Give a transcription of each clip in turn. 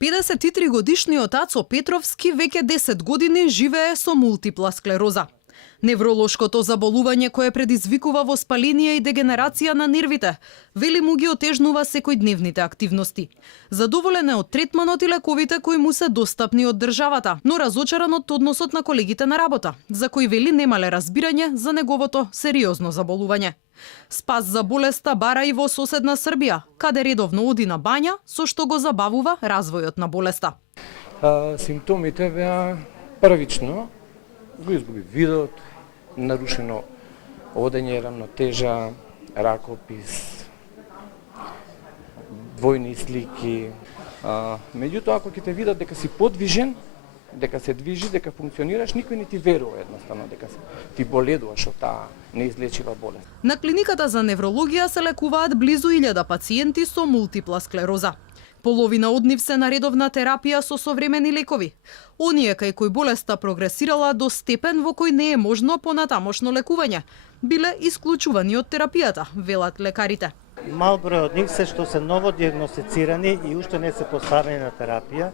53-годишниот Ацо Петровски веќе 10 години живее со мултипла склероза. Невролошкото заболување кое предизвикува воспаление и дегенерација на нервите, вели му ги отежнува секојдневните активности. Задоволен е од третманот и лековите кои му се достапни од државата, но разочаран од односот на колегите на работа, за кои вели немале разбирање за неговото сериозно заболување. Спас за болеста бара и во соседна Србија, каде редовно оди на бања, со што го забавува развојот на болеста. Симптомите беа првично, го изгуби видот, нарушено одење, рамнотежа, ракопис, двојни слики. Меѓутоа, ако ќе те видат дека си подвижен, дека се движи, дека функционираш, никој не ти верува едноставно дека ти боледуваш од таа неизлечива болест. На клиниката за неврологија се лекуваат близу 1000 пациенти со мултипла склероза. Половина од нив се на редовна терапија со современи лекови. Оние кај кои болеста прогресирала до степен во кој не е можно понатамошно лекување, биле исклучувани од терапијата, велат лекарите. Мал број од нив се што се ново диагностицирани и уште не се поставени на терапија.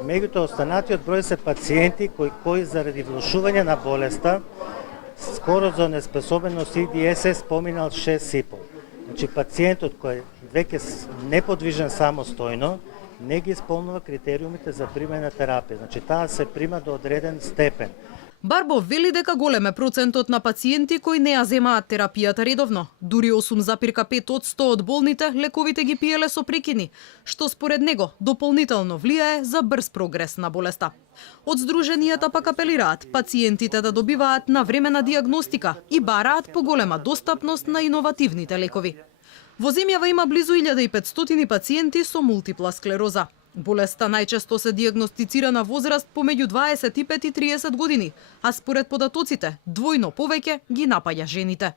Меѓутоа останатиот број се пациенти кои заради влошување на болеста скоро за неспособност ИДС поминал 6,5. Значи пациентот кој веќе неподвижен самостојно не ги исполнува критериумите за примање на терапија. Значи таа се прима до одреден степен. Барбов вели дека голем е процентот на пациенти кои не ја земаат терапијата редовно. Дури 8,5% од болните лековите ги пиеле со прекини, што според него дополнително влијае за брз прогрес на болеста. Од здруженијата пак апелираат пациентите да добиваат навремена диагностика и бараат поголема достапност на иновативните лекови. Во земјава има близу 1500 пациенти со мултипла склероза. Болеста најчесто се диагностицира на возраст помеѓу 25 и 30 години, а според податоците двојно повеќе ги напаѓа жените.